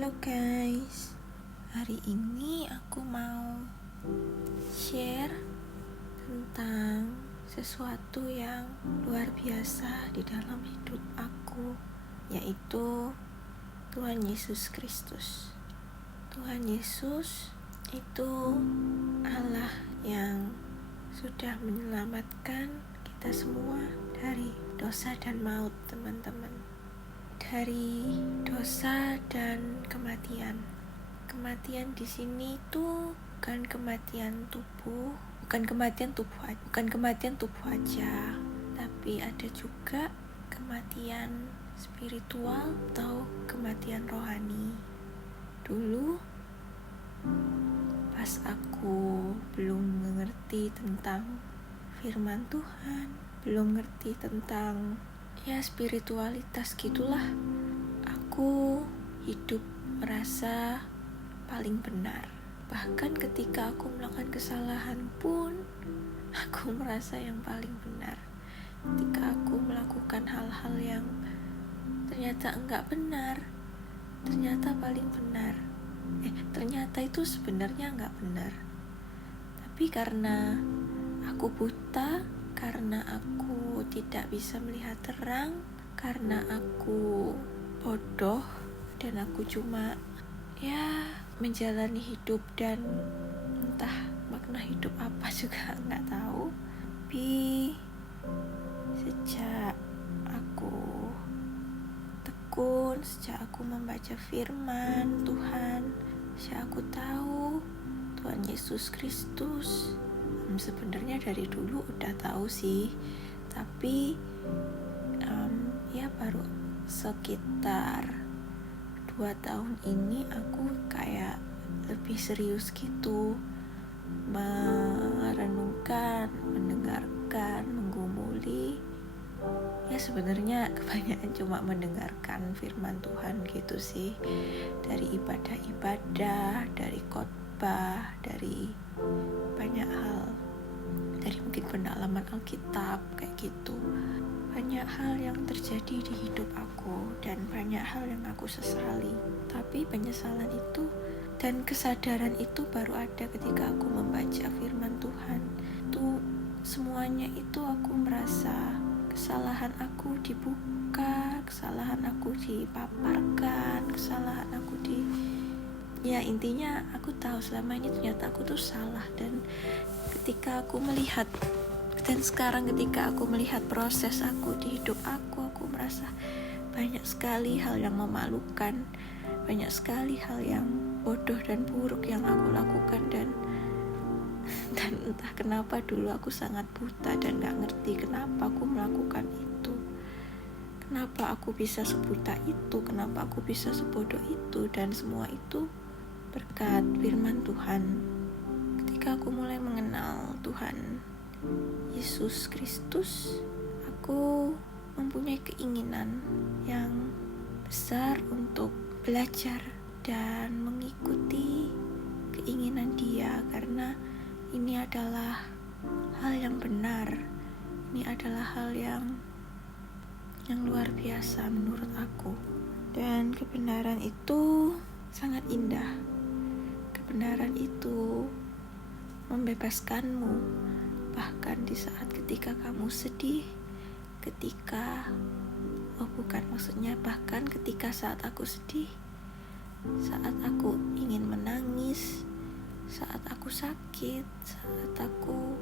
Halo guys, hari ini aku mau share tentang sesuatu yang luar biasa di dalam hidup aku, yaitu Tuhan Yesus Kristus. Tuhan Yesus itu Allah yang sudah menyelamatkan kita semua dari dosa dan maut, teman-teman. Dari dosa dan kematian. Kematian di sini itu bukan kematian tubuh aja, tapi ada juga kematian spiritual atau kematian rohani. Dulu pas aku belum mengerti tentang firman Tuhan, belum ngerti tentang spiritualitas gitulah, aku hidup merasa paling benar. Bahkan ketika aku melakukan kesalahan pun aku merasa yang paling benar. Ketika aku melakukan hal-hal yang ternyata enggak benar, ternyata paling benar. Ternyata itu sebenarnya enggak benar. Tapi karena aku buta, karena aku tidak bisa melihat terang, karena aku bodoh, dan aku cuma menjalani hidup dan entah makna hidup apa juga nggak tahu. Tapi sejak aku tekun, sejak aku membaca firman Tuhan, sejak aku tahu Tuhan Yesus Kristus, sebenarnya dari dulu udah tahu sih, tapi baru sekitar 2 tahun ini aku kayak lebih serius gitu merenungkan, mendengarkan, menggumuli. Sebenarnya kebanyakan cuma mendengarkan firman Tuhan gitu sih, dari ibadah-ibadah, dari khotbah, dari banyak hal, dari mungkin pendalaman Alkitab kayak gitu. Banyak hal yang terjadi di hidup aku dan banyak hal yang aku sesali. Tapi penyesalan itu dan kesadaran itu baru ada ketika aku membaca firman Tuhan. Itu semuanya itu aku merasa kesalahan aku dibuka, kesalahan aku dipaparkan, kesalahan aku intinya aku tahu selama ini ternyata aku tuh salah. Dan ketika aku melihat, dan sekarang ketika aku melihat proses aku di hidup aku merasa banyak sekali hal yang memalukan, banyak sekali hal yang bodoh dan buruk yang aku lakukan, dan entah kenapa dulu aku sangat buta dan gak ngerti kenapa aku melakukan itu, kenapa aku bisa sebuta itu, kenapa aku bisa sebodoh itu. Dan semua itu berkat firman Tuhan. Ketika aku mulai mengenal Tuhan Yesus Kristus, aku mempunyai keinginan yang besar untuk belajar dan mengikuti keinginan Dia, karena ini adalah hal yang benar, ini adalah hal yang luar biasa menurut aku. Dan kebenaran itu sangat indah. Kebenaran itu membebaskanmu, bahkan di saat ketika kamu sedih, bahkan ketika saat aku sedih, saat aku ingin menangis, saat aku sakit, saat aku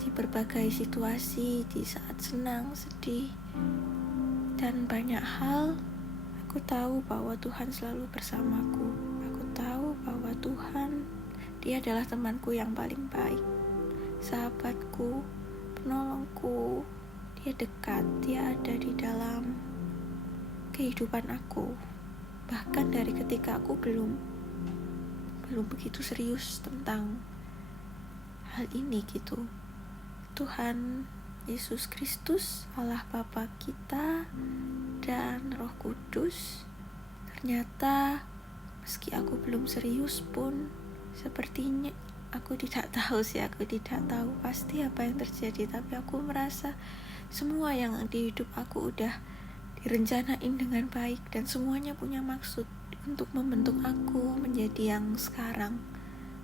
di berbagai situasi, di saat senang, sedih, dan banyak hal, aku tahu bahwa Tuhan selalu bersamaku. Aku tahu bahwa Tuhan, Dia adalah temanku yang paling baik, sahabatku, penolongku. Dia dekat, Dia ada di dalam kehidupan aku. Bahkan dari ketika aku belum begitu serius tentang hal ini gitu. Tuhan Yesus Kristus, Allah Bapa kita dan Roh Kudus, ternyata meski aku belum serius pun, sepertinya aku tidak tahu pasti apa yang terjadi, tapi aku merasa semua yang di hidup aku udah direncanain dengan baik dan semuanya punya maksud untuk membentuk aku menjadi yang sekarang.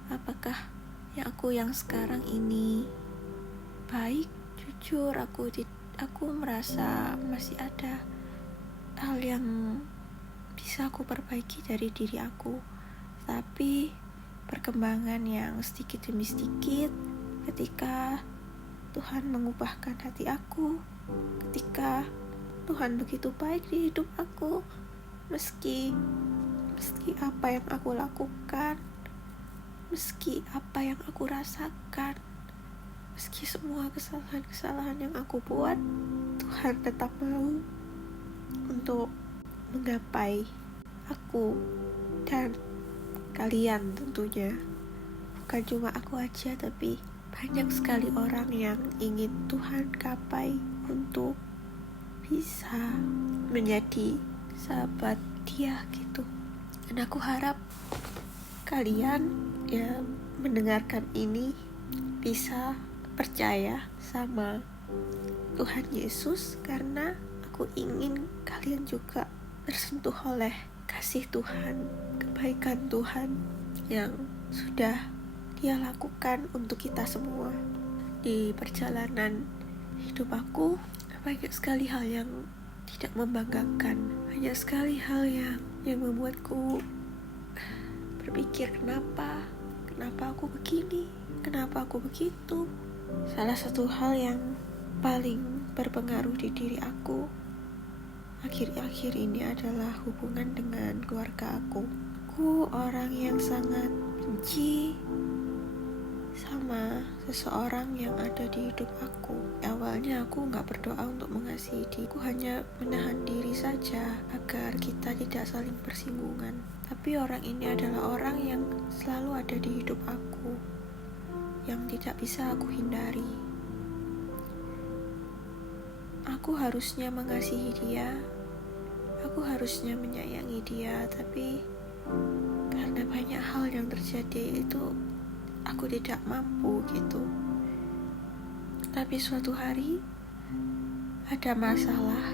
Apakah aku yang sekarang ini baik? Jujur aku merasa masih ada hal yang bisa aku perbaiki dari diri aku, tapi perkembangan yang sedikit demi sedikit ketika Tuhan mengubahkan hati aku, ketika Tuhan begitu baik di hidup aku, meski apa yang aku lakukan, meski apa yang aku rasakan, meski semua kesalahan-kesalahan yang aku buat, Tuhan tetap mau untuk menggapai aku dan kalian tentunya. Bukan cuma aku aja, tapi banyak sekali orang yang ingin Tuhan gapai untuk bisa menjadi sahabat Dia gitu. Dan aku harap kalian yang mendengarkan ini bisa percaya sama Tuhan Yesus, karena aku ingin kalian juga tersentuh oleh kasih Tuhan, kebaikan Tuhan yang sudah Dia lakukan untuk kita semua. Di perjalanan hidup aku, banyak sekali hal yang tidak membanggakan, banyak sekali hal yang membuatku berpikir kenapa aku begini, kenapa aku begitu. Salah satu hal yang paling berpengaruh di diri aku akhir-akhir ini adalah hubungan dengan keluarga aku. Aku orang yang sangat benci sama seseorang yang ada di hidup aku. Awalnya aku gak berdoa untuk mengasihi dia, aku hanya menahan diri saja agar kita tidak saling bersinggungan. Tapi orang ini adalah orang yang selalu ada di hidup aku, yang tidak bisa aku hindari. Aku harusnya mengasihi dia, aku harusnya menyayangi dia, tapi karena banyak hal yang terjadi itu aku tidak mampu gitu. Tapi suatu hari ada masalah.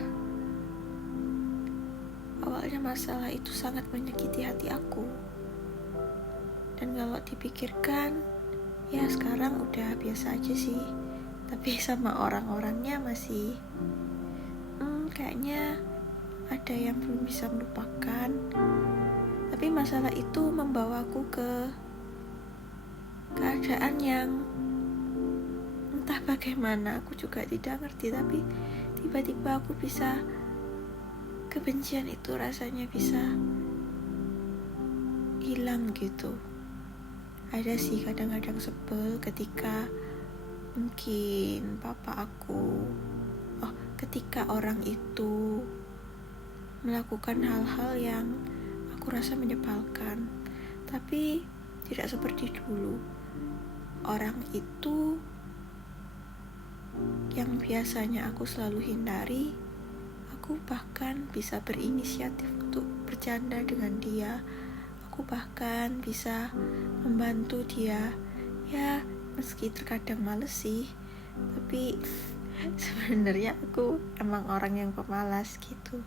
Awalnya masalah itu sangat menyakiti hati aku. Dan kalau dipikirkan, ya sekarang udah biasa aja sih. Tapi sama orang-orangnya masih kayaknya ada yang belum bisa melupakan. Tapi masalah itu membawaku ke keadaan yang entah bagaimana, aku juga tidak ngerti. Tapi tiba-tiba aku bisa, kebencian itu rasanya bisa hilang gitu. Ada sih kadang-kadang sebel ketika mungkin ketika orang itu melakukan hal-hal yang aku rasa menyebalkan. Tapi tidak seperti dulu. Orang itu yang biasanya aku selalu hindari, aku bahkan bisa berinisiatif untuk bercanda dengan dia. Aku bahkan bisa membantu dia. Ya, meski terkadang males sih, tapi sebenarnya aku emang orang yang pemalas gitu.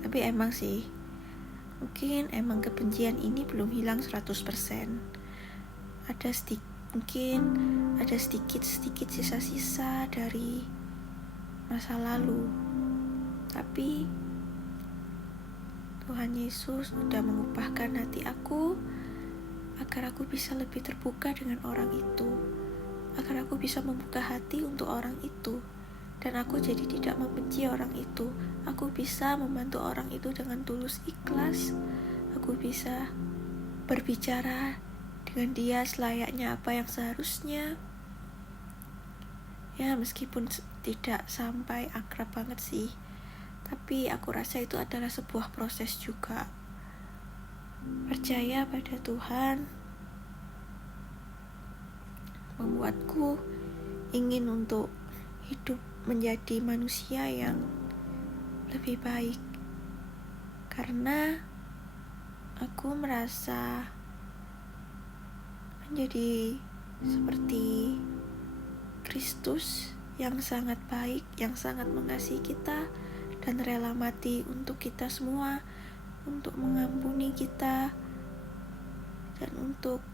Tapi emang sih, mungkin emang kebencian ini belum hilang 100%. Mungkin ada sedikit sisa-sisa dari masa lalu. Tapi Tuhan Yesus sudah mengubahkan hati aku agar aku bisa lebih terbuka dengan orang itu, agar aku bisa membuka hati untuk orang itu, dan aku jadi tidak membenci orang itu. Aku bisa membantu orang itu dengan tulus ikhlas. Aku bisa berbicara dengan dia selayaknya apa yang seharusnya. Ya, meskipun tidak sampai akrab banget sih, tapi aku rasa itu adalah sebuah proses juga. Percaya pada Tuhan membuatku ingin untuk hidup menjadi manusia yang lebih baik, karena aku merasa menjadi seperti Kristus yang sangat baik, yang sangat mengasihi kita dan rela mati untuk kita semua, untuk mengampuni kita dan untuk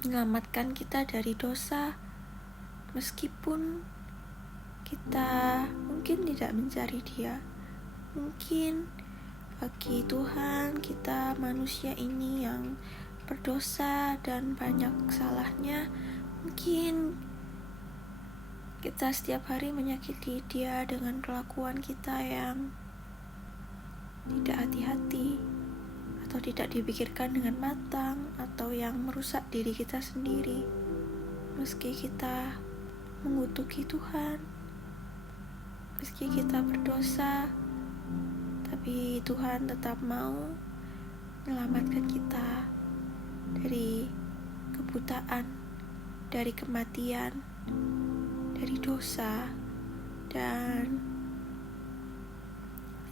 menyelamatkan kita dari dosa. Meskipun kita mungkin tidak mencari Dia, mungkin bagi Tuhan kita manusia ini yang berdosa dan banyak salahnya, mungkin kita setiap hari menyakiti Dia dengan kelakuan kita yang tidak hati-hati atau tidak dipikirkan dengan matang, atau yang merusak diri kita sendiri. Meski kita mengutuki Tuhan, meski kita berdosa, tapi Tuhan tetap mau menyelamatkan kita dari kebutaan, dari kematian, dari dosa. Dan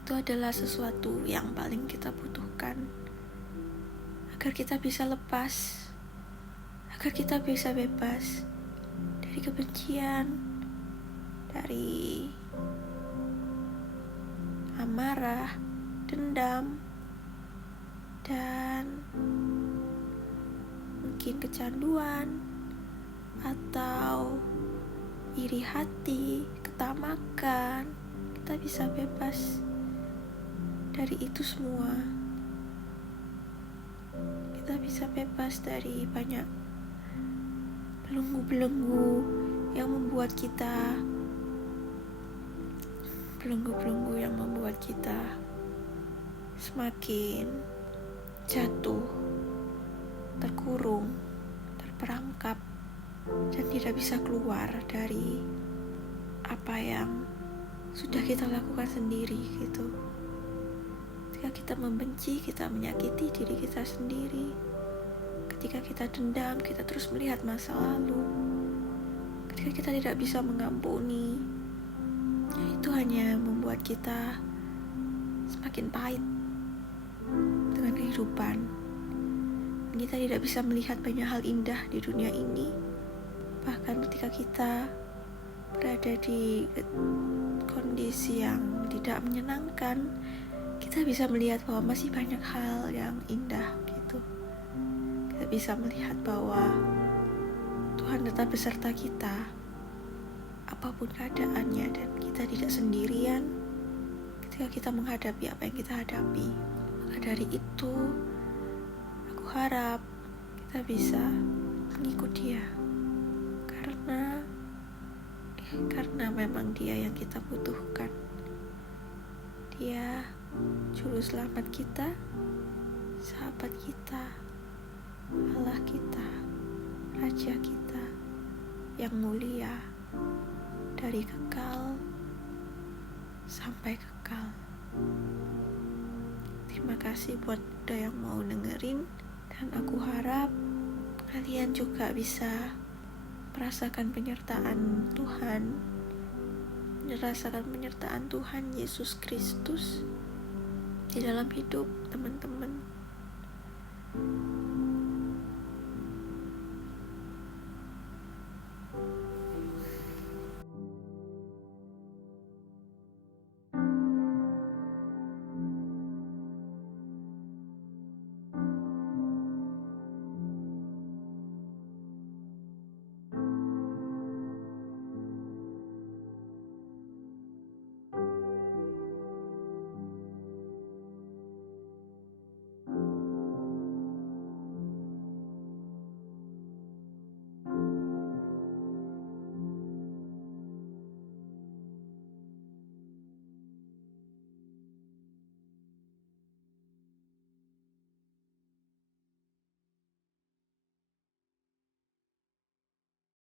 itu adalah sesuatu yang paling kita butuhkan agar kita bisa lepas, agar kita bisa bebas dari kebencian, dari amarah, dendam, dan mungkin kecanduan atau iri hati, ketamakan. Kita bisa bebas dari itu semua. Kita bisa bebas dari banyak belenggu-belenggu yang membuat kita semakin jatuh, terkurung, terperangkap, dan tidak bisa keluar dari apa yang sudah kita lakukan sendiri gitu. Ketika kita membenci, kita menyakiti diri kita sendiri. Ketika kita dendam, kita terus melihat masa lalu. Ketika kita tidak bisa mengampuni, itu hanya membuat kita semakin pahit dengan kehidupan. Kita tidak bisa melihat banyak hal indah di dunia ini. Bahkan ketika kita berada di kondisi yang tidak menyenangkan, kita bisa melihat bahwa masih banyak hal yang indah gitu. Kita bisa melihat bahwa Tuhan tetap beserta kita apapun keadaannya, dan kita tidak sendirian ketika kita menghadapi apa yang kita hadapi. Maka dari itu, aku harap kita bisa mengikut Dia, karena memang Dia yang kita butuhkan. Dia juru selamat kita, sahabat kita, Allah kita, Raja kita yang mulia, dari kekal sampai kekal. Terima kasih buat udah yang mau dengerin, dan aku harap kalian juga bisa merasakan penyertaan Tuhan, Yesus Kristus di dalam hidup teman-teman.